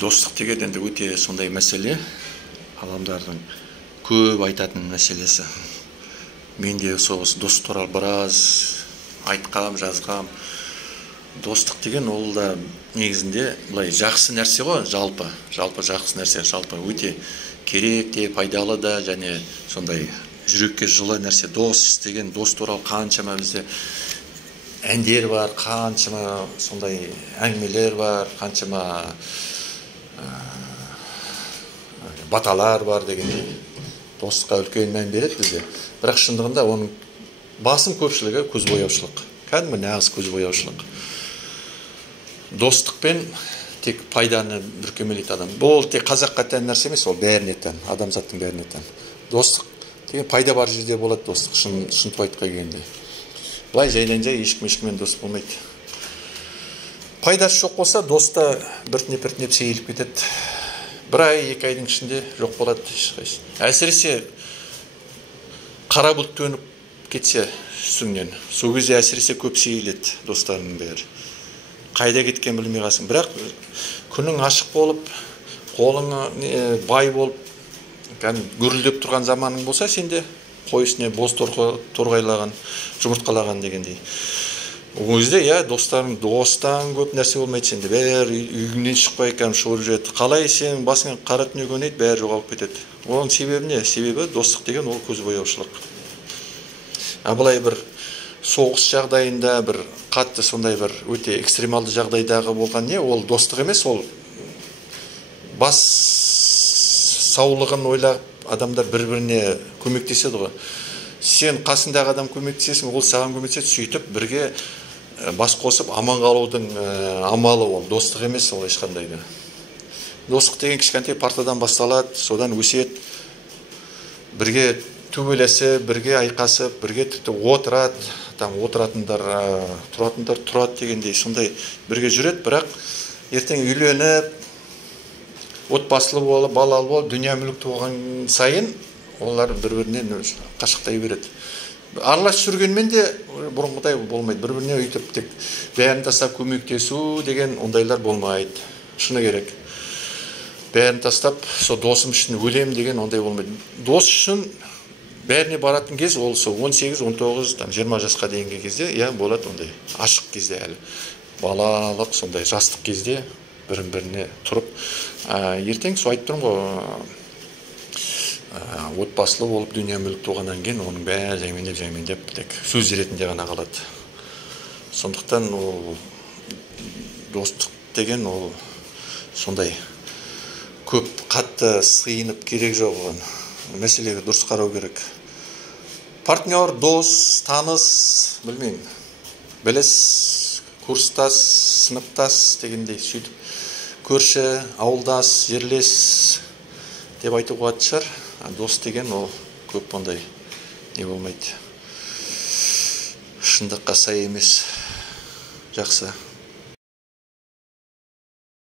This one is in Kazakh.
Достық деген енді өте сондай мәселе, адамдардың көп айтатын мәселесі. Мен де сол дос туралы біраз айтқам, жазғам. Достық деген ол да негізінде былай жақсы нәрсе ғой, жалпы жақсы нәрсе, жалпы өте керек те, пайдалы да, және сондай жүрекке жылы нәрсе. Дос деген, дос туралы қаншама бізде әндер бар, қаншама сондай әңгімелер бар, қаншама баталар бар дегендей. Достыққа үлкен мән береді бізде. Бірақ шындығында оның басым көпшілігі көзбояушылық. Кәдімгі нағыз көзбояушылық. Достықпен тек пайданы бүркемелейді адам. Бұл тек қазаққа тән нәрсе емес, ол бәріне тән, адамзаттың бәріне тән. Достық деген пайда бар жерде болады, достық шын айтқа келгенде. Былай жайдан жай ешкіммен дос болмайды. Пайдасы жоқ болса, доста біртінеп сейіліп кетеді. Бір ай, 2 айдың ішінде жоқ болады. Әсіресе қара бұлт төніп кетсе үстіңнен, сол кезде әсіресе көп сейіледі достарының бәрі. Қайда кеткен білмей қалсың. Бірақ күнің ашық болып, қолың бай болып, гүрілдеп тұрған заманың болса, сенде қой үстіне боз торғайлаған, жұмыртқалаған дегендей. Ол кезде достан көп нәрсе болмайды, сенде бәрі үйіңнен шықпай шығып жүреді. Қалай сен басыңа қара түнек ойнайды, бәрі жоғалып кетеді. Оның себебі не? Себебі достық деген ол көзбояушылық. Былай бір соғыс жағдайында, бір қатты сондай бір өте экстремалды жағдайдағы болған не? Ол достық емес, ол бас саулығын ойлап адамдар бір-біріне көмектеседі ғой. Сен қасындағы адам көмектесесің, ол саған көмектеседі, сөйтіп бірге бас қосып аман қалудың амалы ол. Достық емес ол ешқандайда. Достық деген кішкентай партадан басталады, содан өседі, бірге төбелесіп, бірге айқасып, бірге тіпті отырады, отыратындар тұрады дегендей сондай бірге жүреді, бірақ ертең үйленіп, отбасылы болып, балалы болып, дүние мүлік туған сайын олар бір-бірінен қашықтай береді. Аралас жүргенмен де бұрынғыдай болмайды. Бір-біріне өйтіп тек бәрін тастап көмектесу деген ондайлар болмайды. Шыны керек. Бәрін тастап, сол досым үшін өлем деген ондай болмайды. Дос үшін бәріне баратын кез ол сол 18, 19, 20 жасқа дейінгі кезде, болады ондай. Ашық кезде әлі. Балалық, сондай жастық кезде бірін-біріне тұрып, ертең сол айтып тұрмын ғой, отбасылы болып дүние мүлік туғаннан кейін оның бәрі жаймендеп тек сөз ретінде ғана қалады. Сондықтан ол достық деген ол сондай көп қатты сыйынып керек жоқ оған. Мәселеге дұрыс қарау керек. Партнер, дос, таныс, білмеймін, біліс, курстас, сыныптас дегендей сөйтіп көрші, ауылдас, жерлес деп айтуға болатын шығар. Дос деген ол көп ондай не болмайды. Шындыққа сай емес. Жақсы.